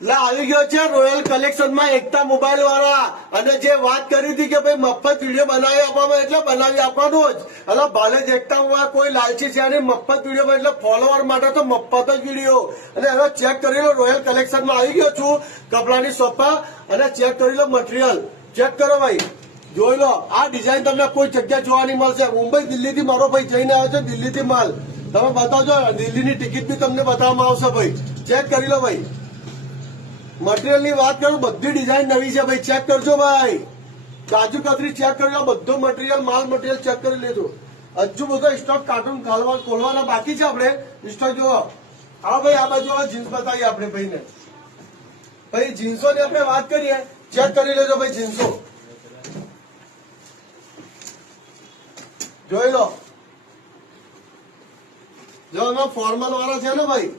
એટલે આવી ગયો છે રોયલ કલેક્શન માં એકતા મોબાઈલ વાળા, અને જે વાત કરી હતી કે ભાઈ મફત વિડીયો બનાવી આપવામાં એટલે બનાવી આપવાનો જ. એટલે ભલે જ એકતા મોબાઈલ કોઈ લાલચી છે નહીં, મફત વિડીયો એટલે ફોલોવર માટે તો મફત જ વિડીયો. અને હવે ચેક કરી લો, રોયલ કલેક્શન માં આવી ગયો છું કપડાની શોપમાં, અને ચેક કરી લો મટીરિયલ, ચેક કરો ભાઈ, જોઈ લો. આ ડિઝાઇન તમને કોઈ જગ્યા જોવા નહીં મળશે. મુંબઈ દિલ્હી થી મારો ભાઈ જઈને આવ્યો છે, દિલ્હી થી માલ તમે બતાવજો, દિલ્હીની ટિકિટ બી તમને બતાવવામાં આવશે ભાઈ. ચેક કરી લો ભાઈ. મટીરિયલ ની વાત કરું, બધી ડિઝાઇન નવી છે ભાઈ, ચેક કરજો ભાઈ. કાજુ કતરી ચેક કરી લો, બધો મટીરિયલ માલ મટીરિયલ ચેક કરી લેજો. હજુ બધો સ્ટોક કાર્ટૂન ખોલવાના બાકી છે. આપણે સ્ટોક જોવો. હા ભાઈ, આ બાજુ જીન્સ બતાવીએ આપણે ભાઈને. ભાઈ જીન્સો ની આપણે વાત કરીએ, ચેક કરી લેજો ભાઈ. જીન્સો જોઈ લો, જો એમાં ફોર્મલ વાળા છે ને ભાઈ,